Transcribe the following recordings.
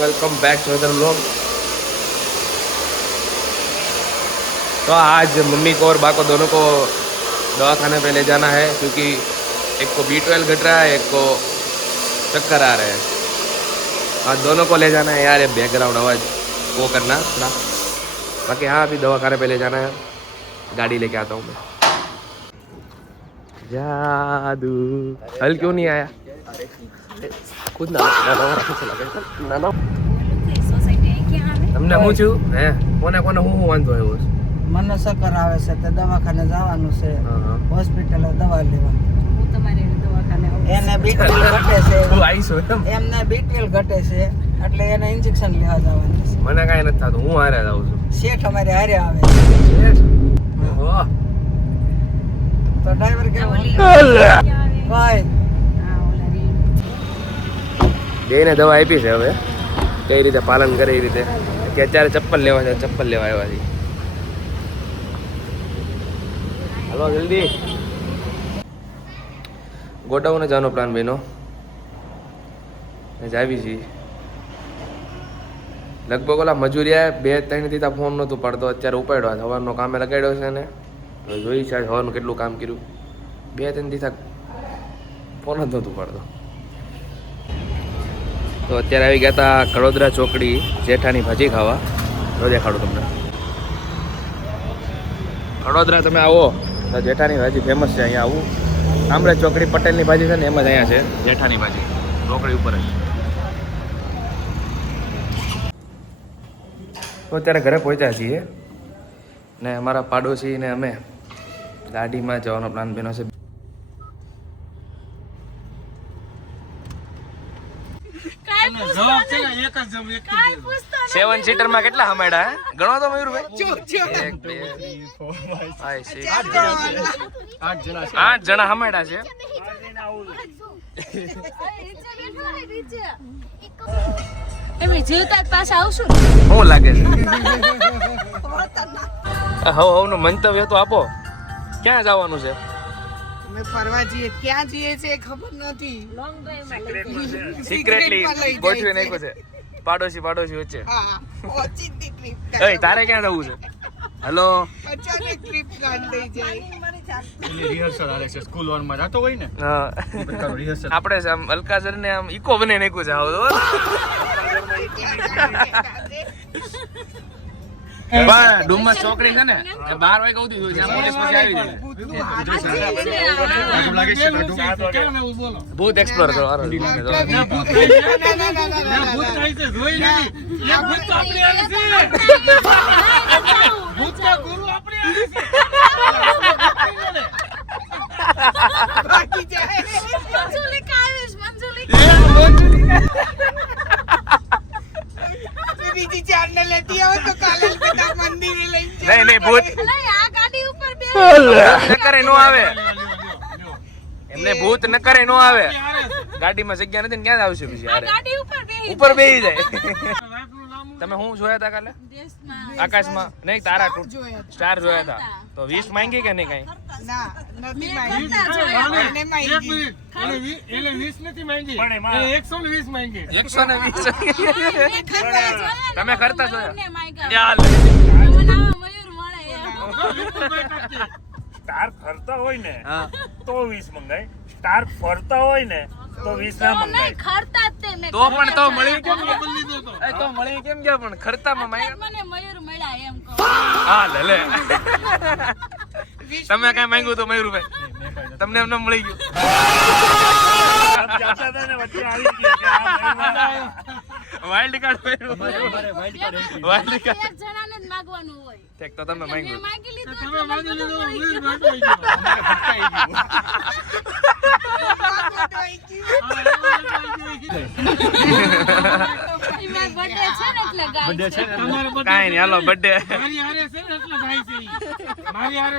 Welcome back to other vlog. तो आज mummy को और बा को दोनों को दवाखाने पे ले जाना है क्योंकि एक को B12 घट रहा है, एक को चक्कर आ रहे हैं। आज दोनों को ले जाना है यार। ये बैकग्राउंड आवाज़ वो करना थोड़ा। बाकी हाँ अभी दवाखाने पे ले जाना है, गाड़ी लेके आता हूँ मैं। जादू हल क्यों नहीं आया? खुद ना તમને હું છું હે કોને કોને હું વાંધો આવ્યો છે? મને ચક્કર આવે છે તો દવાખાને જવાનું છે, હોસ્પિટલે દવા લેવા. હું તમારી દવાખાને એને B12 ઘટે છે. હું આવીશ એમને B12 ઘટે છે એટલે એને ઇન્જેક્શન લેવા જવાનું છે. મને કાંઈ નથી થતું, હું હારે જાઉં છું. શેઠ અમારે હારે આવે શેઠ ઓહો તો ડ્રાઈવર કેવો ભાઈ બેને દવા આપી છે, હવે કઈ રીતે પાલન કરે એ રીતે. કે અત્યારે ચપ્પલ લેવા છે, ચપ્પલ લેવા આવ્યા છે. હાલો જલ્દી ગોડાઉને જવાનો પ્લાન બન્યો. જાવી છીએ લગભગ ઓલા મજૂરિયા 2-3 દીધા ફોન નહોતું પડતો, અત્યારે ઉપાડ્યો. સવારનો કામે લગાડ્યો છે ને તો જોઈ છે સવારનું કેટલું કામ કર્યું. 2-3 દીધા ફોન જ નહોતું પડતો. તો અત્યારે આવી ગયા હતા કડોદરા ચોકડી જેઠાની ભાજી ખાવા. તો દેખાડું તમને. કડોદરા તમે આવો તો જેઠાની ભાજી ફેમસ છે. અહીંયા આવું સાંભળે ચોકડી પટેલની ભાજી છે ને એમ જ અહીંયા છે જેઠાની ભાજી, ચોકડી ઉપર જ. તો અત્યારે ઘરે પહોંચ્યા છીએ ને અમારા પાડોશી ને અમે ગાડીમાં જવાનો પ્લાન બન્યો છે. 7 સીટર માં કેટલા હમેડા હે ગણો તો મયુરભાઈ? 8 જણા હમેડા છે. શું લાગે છે? હવ મંતવ્ય તો આપો. ક્યાં જવાનું છે? અમે ફરવા જઈએ. ક્યાં જઈએ છે ખબર નથી. સિક્રેટલી ગોઠવી નાખ્યું છે પાડોશી વચ્ચે. તારે ક્યાં જવું છે? હેલો અચાનક ટ્રીપ પ્લાન થઈ જાય. રિહર્સલ આવે છે સ્કૂલ વન માં જાતો હોય ને રિહર્સલ આપણે આમ અલકાઝર ને આમ ઇકો બને નાખ્યું છે. આવો ડુમસ ચોકડી છે ને 12 વાગે સુધી હોય છે. પોલીસ પછી આવી જાય. ભૂત એક્સપ્લોર કરો. નહીં ભૂત નકરે નો આવે. એમને ભૂત નકરે નો આવે. ગાડીમાં જગ્યા નથી ને ક્યાં આવશે પછી? ઉપર બેસી જાય. તમે હું જોયા હતા કાલે આકાશમાં? નહીં તારા સ્ટાર જોયા હતા. તો 20 માંગી કે નહીં કઈ? તમે કરતા સ્ટાર ફરતા હોય ને તો 20 મંગાય, સ્ટાર ફરતા હોય ને તો 20 ના મંગાય. તો પણ તો મળી કેમ તો મળી કેમ ગયા? પણ ખર્ચામાં હા લે તમે કઈ માંગ્યું તો મયુરભાઈ તમને એમને મળી ગયું. વાઇલ્ડ કાર્ડ ઠીક તો તમે માંગ્યું. કાઈ નઈ હાલો બર્થડે મારી હારે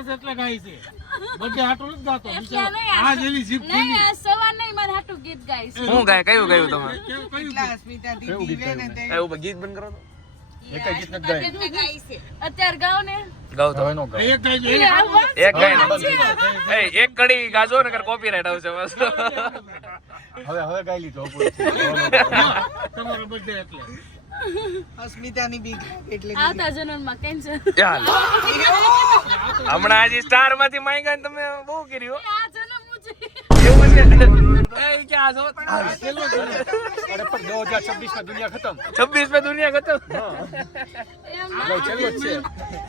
છે એટલે ગાય છે. બર્થડે હાટો નથી ગાતો આ જેલી જીપ ખુલી સવાર નહીં મારે હાટુ ગીત ગાઈશ. હું ગાય કયું ગાયું તમે? કેટલા સ્મિતા દીદી લે ને તે એવું ગીત બંધ કરો તો. એક ગીત નથી ગાય. અત્યારે ગાવ ને ગાવ તો હવે નો ગાય. એક ગાય એક ગાય એ એક કડી ગાજો ને કર કોપીરાઈટ આવશે બસ હવે ગાઈ લીધો પૂરું. તમારો બર્થડે એટલે અસ્મિતાની બીક એટલે આવતા જન્મમાં કેન્સર ચાલ હમણાં આજે સ્ટાર માંથી માંગ્યા ને તમે બહુ કર્યું આ જન્મ મુજે એવું છે એ કે આ જો અરે પણ 2026 માં દુનિયા ખતમ. 26 में दुनिया खत्म ભાઈ છેલ્લો જ છે.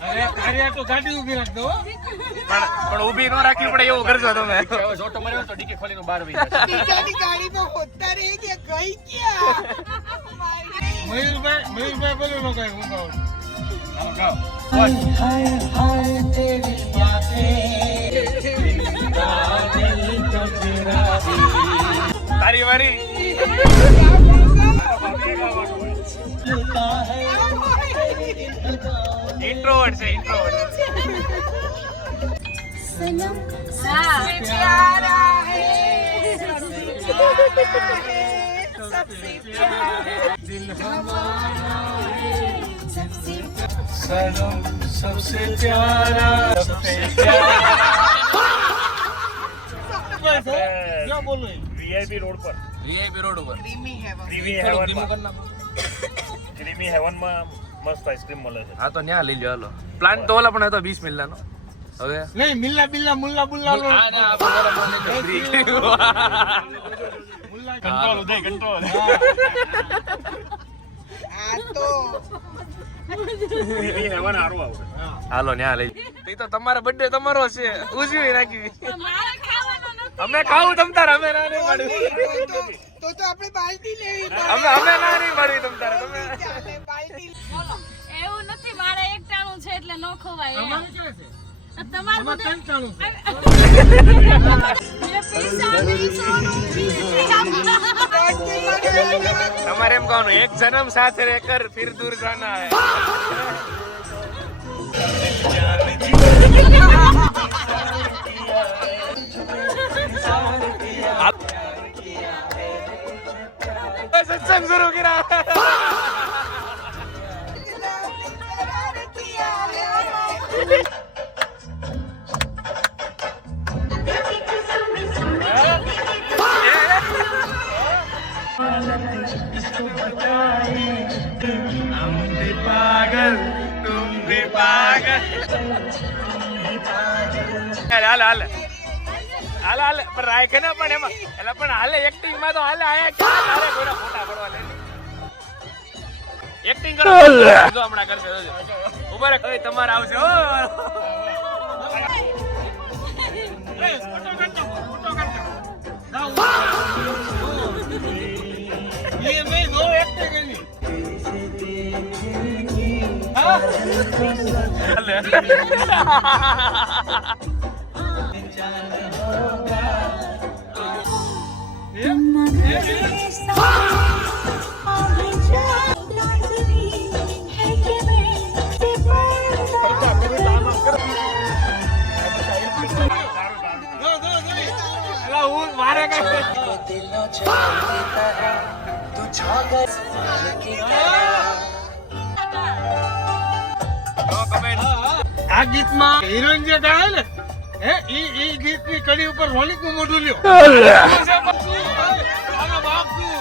અરે કાર્યા તો ગાડી ઊભી રાખ દો પણ ઊભી ન રાખવી પડે એવું કરજો તમે હવે જોટો માર્યો તો ડીકે ખોલીને બહાર વહી જશે. બીજાની ગાડી તો હોતા રહે કે ગઈ ક્યાં મયુરભાઈ બોલો નો કઈ હું ગાઉં હાલો ગાઓ. તારી વારી ઇન્ટ્રોવર્ટ છે ઇન્ટ્રોવર્ટ ક્યાં બોલો વીઆઈપી રોડ પર વીઆઈપી રોડ ઉપર ક્રીમી હેવન ક્રીમી થોડુંક હેવન ધીમું કરી નાખો. ક્રીમી હેવનમાં મસ્ત આઈસ્ક્રીમ મળે છે હા તો ન્યા લઈ લો હાલો પ્લાન તો ઓલા પણ હતો 20 મિલનો હવે નહીં મિલ્લા બિલ્લા મુલ્લા બુલ્લા લો આ ને આ બોલા બોલે મુલ્લા કંટ્રોલ ઉદય કંટ્રોલ આ તો ક્રીમી હેવન હારું આવશે હાલો ન્યા લઈ ઈ તો તમારો બર્થડે તમારો છે ઉજવી નાખી મારે ખાવાનો નથી અમે ખાવું તમ તાર અમે ના નહીં પાડવી તો આપણે બાલટી લેવી અમે ના નહીં પાડવી તમ તાર તમે ચાલે બાલટી એવું નથી મારે એક ટાણું છે એટલે ન ખવાય એમ. તમારે ક્યાં છે તમારે આમાં બધા ત્રણ ચાલુ છે મેં પૈસા નહીં તમારે એમ કહવાનું એક જન્મ સાથે રહેકર ફિર દૂર જાના હે सत्संग शुरू करा हम भी पागल तुम भी पागल हाल हाल હાલ હાલ પણ રાખે ને પણ એમાં એટલે પણ હાલે એક્ટિંગ માં તો હાલે આયા ક્યાં તારે કોઈના ફોટા પડવા લે એક્ટિંગ કરો જો હમણાં કરશે ઉભા રે કઈ તમારે આવશે ઓ ये नहीं दो एक्टिंग करनी હાલે એલા હું મારે કઈ આ ગીતમાં હિરોઈન જે ગાય ને હે ઈ ગીતની કડી ઉપર રોલિક નું મોઢું લ્યો આનો બાપ તું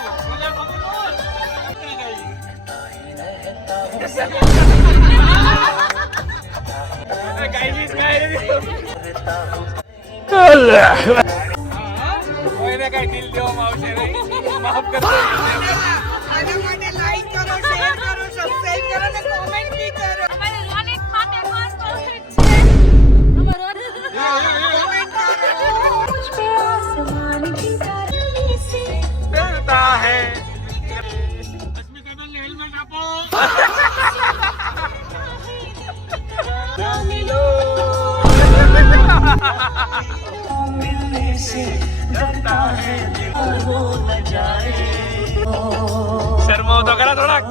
કોઈને કઈ દિલ દેવામાં આવશે નહીં માફ કરજો આના માટે લાઈક કરો શેર કરો સબસ્ક્રાઇબ કરો અને કોમેન્ટ બી કરો અમારે રોનિક માટે ખાસ પરફેક્ટ છે અમારો डरता है અસ્મિતાબેનને હેલ્મેટ આપો શર્માઓ તો ખરા થોડાક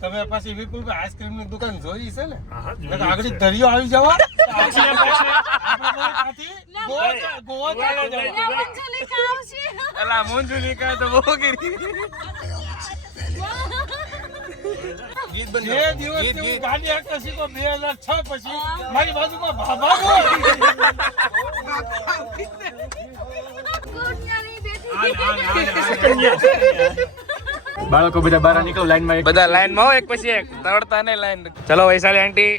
તમે પાછી વિપુલભાઈ આઈસ્ક્રીમ ની દુકાન જોઈ છે ને આગળ દરિયો આવી જવા ગોવા ચાલે જવા મંજુલિકા આવશે અલા મંજુલિકા તો બહુ ગીરી જે દિવસથી હું ગાડી હાંકતો શીખ્યો 2006 પછી મારી બાજુમાં ભાભા હોય. બાળકો બધા બહાર નીકળો લાઈનમાં બધા લાઈન માં હો, એક પછી એક તરતા ને લાઈન. ચલો વૈશાલી આંટી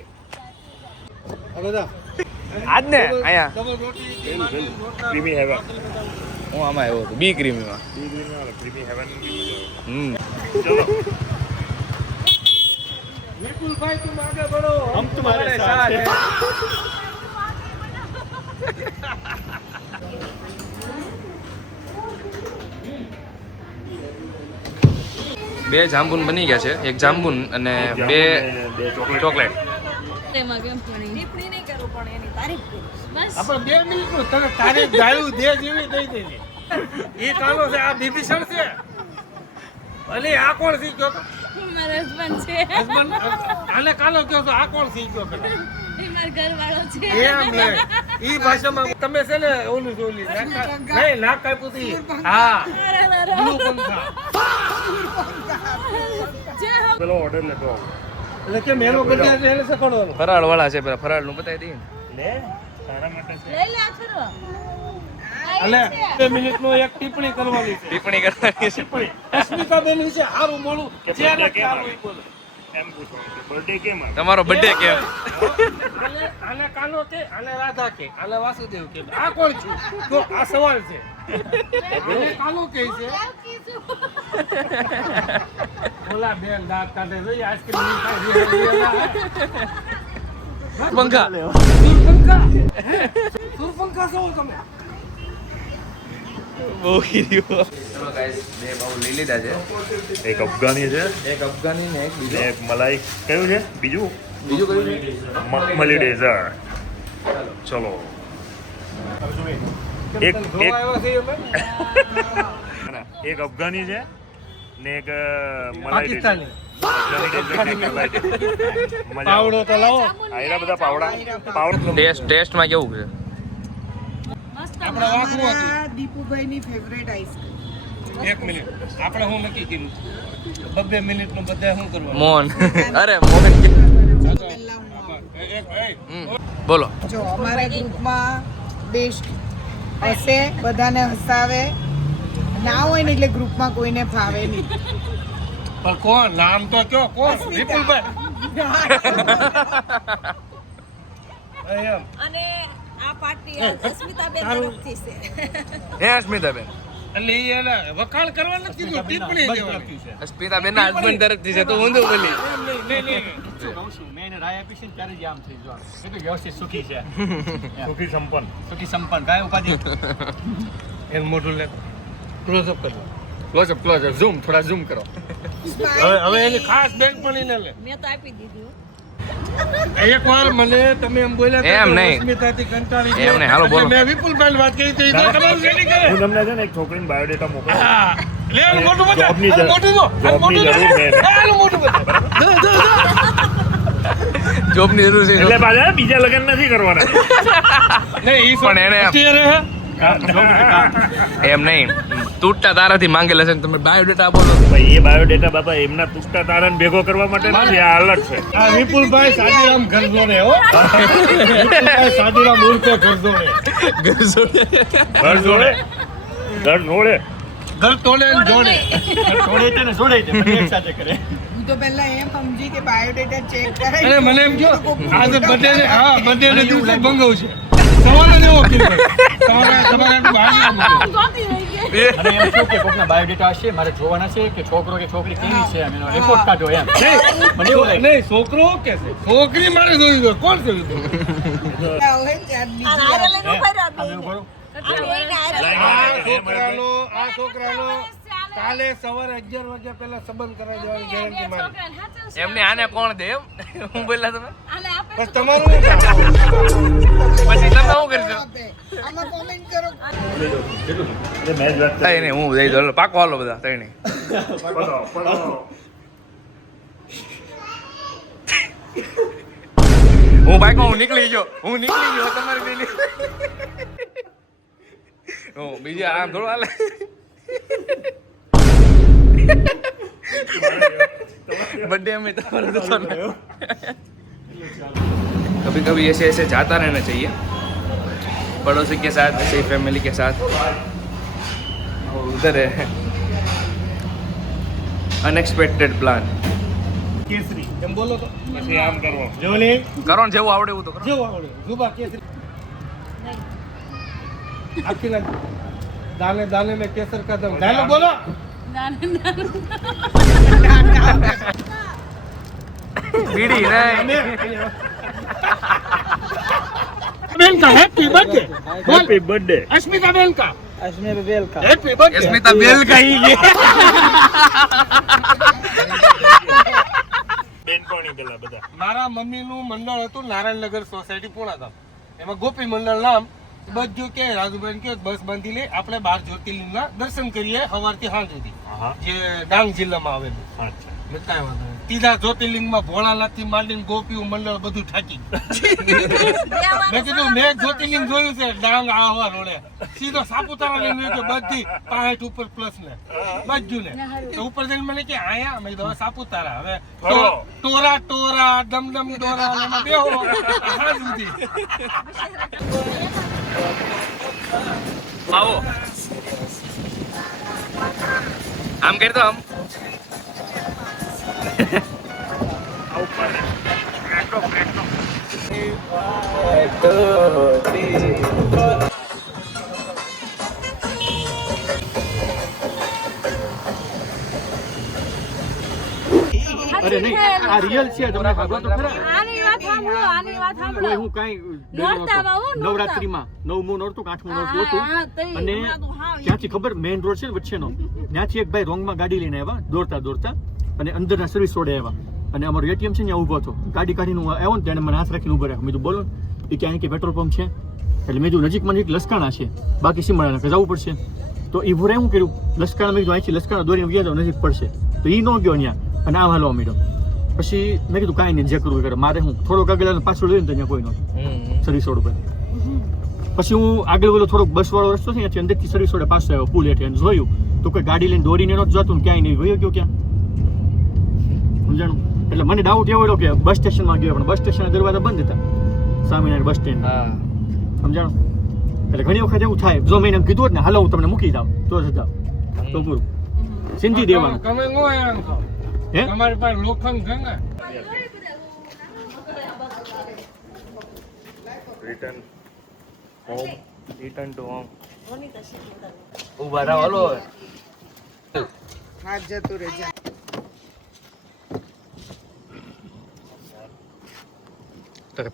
આજ ને અહીંયા ક્રીમી હેવન હું આમાં આવ્યો હતો બી ક્રીમીમાં. ક્રીમી હેવન ચલો વિપુલભાઈ તુમ આગે બઢો હમ તમારે સાથ હૈ. બે જાંબુન બની ગયા છે, એક જાંબુન અને બે ચોકલેટ. આપણે 2 મિનિટનું તને તારીફ ગાળું દે જેવી દઈ દેજે. એ કાલો છે, આ બીભીષણ છે. ભલે આ કોણ સી ગયો તો? મારા હસબન્ડ છે હસબન્ડ આને કાલો કયો તો આ કોણ સી ગયો પેલા? એ મારા ઘરવાળો છે એમ લે ઈ ભાષામાં તમે છે ને ઓલું જોલી નહીં નાક કાપ્યું તી. હા બ્લુ પંખા પેલો ઓર્ડર લેતો આવો. એટલે કે મેલો બજાર એને સકડવાનો. ફરાળ વાળા છે, પેલા ફરાળ નું બતાવી દઈએ. લે તારા માટે છે. લઈ લે આ ખરો એટલે 2 મિનિટનું એક ટિપ્પણી કરવાની છે. ટિપ્પણી કરવાની છે. અસ્મિતા બેન વિશે સારું મોડું કે જે birthday કેમ સારું આવે? ઈ બોલો. એમ પૂછવાનું કે બર્થડે કેમ આવે? તમારો બર્થડે કેમ? આને કાનો કે આને રાધા કે આને વાસુદેવ કે આ કોણ છું તો આ સવાલ છે. આને કાનો કહે છે બોલા બેન દાંત કાઢે જોઈએ આઈસ્ક્રીમ નહીં ખાય પંખા સુરપંખા સુરપંખા છો તમે. બહુ કીધું. ચલો ગાઈસ, બે બાઉલ લઈ લીધા છે. એક અફઘાની છે એક અફઘાની ને એક બીજો. ને એક મલાઈ કયું છે બીજું બીજું કયું છે? મખમલી ડેઝર્ટ. ચલો એક જોવા એક આવ્યા છીએ અમે એક અફઘાની છે ને એક મલાઈ પાકિસ્તાની. પાવડો તો લાવો. આયરા બધા પાવડા ટેસ્ટમાં કેવું છે? આપણે વાકરું હતું. દીપુભાઈની ફેવરેટ આઈસ્ક્રીમ. 1 મિનિટ આપણે હું નક્કી કર્યું 2 મિનિટનું બધા શું કરવાનું? મોહન. અરે મોહન. બોલો. જો અમારા ગ્રુપમાં બેસ્ટ હસે, બધાને હસાવે, ના હોય ને એટલે ગ્રુપમાં કોઈને ફાવે નહીં. પણ કોણ નામ તો કયો કોણ? વિપુલભાઈ. એમ અને આ પાર્ટી અસ્મિતાબેન તરફથી છે હે અસ્મિતાબેન? એટલે ઈ એને વખાણ કરવા નથી કીધું, ટિપ્પણી દેવાની છે. અસ્મિતાબેન ના હસબન્ડ તરફથી છે તો ઊંધું બોલી. નહીં. મેં એને રાય આપી છે ને ત્યારે જ આમ થઈ જો એ તો વ્યવસ્થિત સુખી છે સુખી સંપન્ન. સુખી સંપન્ન કાંઈ ઉપાધિ એનું મોઢું લે ક્લોઝઅપ કરો. ક્લોઝ અપ ઝૂમ, થોડા ઝૂમ કરો. હવે એની ખાસ બેંક પણ એને લે. મેં તો આપી દીધું એકવાર મને તમે એમ બોલ્યા હતા એમ કે નહીં. અસ્મિતાથી કંટાળી એમ ગયા. નહીં, હાલો બોલો. એટલે મેં વિપુલભાઈને વાત કરી તો ઈ તો તમારું રેડી કરે. હું તમને છે ને એક છોકરીને બાયોડેટા મોકલું. હા. લે આનું મોઢું બતાવ. જોબની આનું મોઢું જો. આનું જોબની મોઢું જરૂર જો. છે. આનું મોઢું બતાવ. જોબની જરૂર છે. એટલે પાછા બીજા લગ્ન નથી કરવાના. નહીં, ઈ પણ એને- અત્યારે હે? એમ નહીં, તૂટતા તારાથી માંગેલા છે ને તમે બાયોડેટા આપો છો. ભાઈ એ બાયોડેટા બાપા એમના તૂટતા તારાને ભેગો કરવા માટે નથી, આ અલગ છે. આ વિપુલભાઈ સાદીરામ ઘરજોડે હો. વિપુલભાઈ સાદીરામ ઉર્ફે ઘરજોડે. ઘર જોડે ઘર જોડે ઘર તોડે ને જોડે. જોડે છે ને જોડે છે બંને એક સાથે કરે હું તો પહેલા એમ સમજી કે બાયોડેટા ચેક કરે. અને મને એમ કહો આજે બર્થડે ને હા બર્થડે ને દિવસે ભંગવ છે. સવારે જ એવો કીધું. તમારે આટલું બહાર નહીં આવવું. ગોતી રહી ગઈ અને એમ શું કે કોકના બાયોડેટા હશે મારે જોવાના છે કે છોકરો કે છોકરી કેવી છે એમ એનો રિપોર્ટ કાઢો એમ મને એવું લાગે નહીં છોકરો કે છે છોકરી મારે જોઈ દો. કોણ છે હોય ત્યારે બીજી આ વાર. લઈને ઉભા રહ્યો આમ એવું કરો આ છોકરાનો કાલે સવારે 11 વાગ્યા પહેલા સંબંધ કરાવી દેવાની ગેરંટી મારી. એમને આને કોણ દે એમ? હું બોલ્યા તમે? બસ તમારું શું કામ? પછી તમે શું કરશો? આપે. આમાં કોમેન્ટ કરો. એટલે મેં જ વાત કઈ નહીં, હું દઈ દઉં. પાકો હાલો બધા ત્રણે. પડો. હું બાઈકમાં હું નીકળી ગયો તમારી પેલી. હું બીજા આમ થોડું હાલે. बर्थडे में तो कभी कभी ऐसे ऐसे जाता रहना चाहिए पड़ोसी के साथ, ऐसे ही फैमिली के साथ। और उधर है अनएक्सपेक्टेड प्लान। કેસરી એમ બોલો તો પછી આમ કરવો જો લે करो न जेવું आवड़े એવું तो करो। જેવું આવડે જુબા કેસરી આખી ના દાને દાને में केसर का दम डायलॉग बोलो बीड़ी नहीं बेन का हैप्पी बर्थडे હેપી બર્થડે अस्मिता बेन का अश्मी बेल का हैप्पी बर्थडे स्मिता बेल का ही ये બેનપણી પેલા બધા મારા મમ્મીનું મંડળ હતું નારાયણનગર સોસાયટી પૂણાધામ એમાં ગોપી મંડળ નામ બધું કે રાજુભાઈ કે બસ બાંધી લે આપણે 12 જ્યોતિર્લિંગના દર્શન કરીએ સવારથી સાંજ સુધી હા જે ડાંગ જિલ્લામાં આવેલું અચ્છા મેં કાંઈ વાંધો નહીં. ત્રીજા જ્યોતિર્લિંગમાં ભોળાનાથથી માંડીને ગોપીઓ મંડળ બધું ઠાકી મેં કીધું મેં એક જ્યોતિર્લિંગ જોયું છે ડાંગ આહવા રોડે સીધો સાપુતારા લઈને ગયો બધી 65 ઉપર પ્લસ ને બધું ને તો ઉપર જઈને મને કે આયા મેં કીધું હવે સાપુતારા હવે ટોરા ટોરા ડમડમ ડોરા એમાં બેહો હા સુધી आओ आम कर दो हम અરે નહીં આ રિયલ છે તમને ખબર તો ખરા આની વાત સાંભળો કોઈ હું કાંઈ નોરતામાં હું નોરતા. નવરાત્રીમાં 9મું નોરતું કે 8મું નોરતું હતું હા, તો ઈ અને હમણાં તો હાવ ઈ. ત્યાંથી ખબર મેઇન રોડ છે ને વચ્ચેનો ત્યાંથી એક ભાઈ રોંગમાં ગાડી લઈને આવ્યા દોડતા દોડતા અને અંદરના સર્વિસ રોડે આવ્યા અને અમારું એટીએમ છે ને ત્યાં ઊભો હતો ગાડી કાઢીને હું આવ્યો ને તેને મને હાથ રાખીને ઊભો રાખ્યો મેં કીધું બોલો એ ક્યાં કે પેટ્રોલ પંપ છે એટલે મેં કીધું નજીકમાં નજીક લસકાણા છે બાકી સીમાડાના જવું પડશે તો એ ભૂરે શું કર્યું લસકાણા મેં કીધું અહીંથી લસકાણા દોરીને ગયા જાવ નજીક પડશે તો એ ન ગયો ત્યાં અને આમ હાલવા માંડ્યો પછી મેં કીધું કાંઈ નહીં જે કરવું એ કરે મારે હું થોડોક આગળ પાછળ જોયું ને તો ત્યાં કોઈ નહોતું સર્વિસ રોડ ઉપર પછી હું આગળ પેલો થોડોક બસ વાળો રસ્તો છે ત્યાંથી અંદરથી સર્વિસ રોડે પાછો આવ્યો પુલ હેઠે અને જોયું તો કોઈ ગાડી લઈને દોડીને નહોતું જતું ને ક્યાંય નહીં વયો ગયો ક્યાં સમજાણું એટલે મને ડાઉટ એવો રહ્યો કે બસ સ્ટેશનમાં ગયો પણ બસ સ્ટેશનના દરવાજા બંધ હતા સ્વામિનારાયણ બસ સ્ટેન્ડ સમજાણું એટલે ઘણી વખત એવું થાય જો મેં એમ કીધું હોત ને હાલો હું તમને મૂકી જાઉં તો જ જાઉં તો પૂરું સિંધી દેવાનું તમે નો એમ છો હે તમારી પાસે લોખંડ છે ને return home return to home उभा हलो हाथ जतु रे जा તારે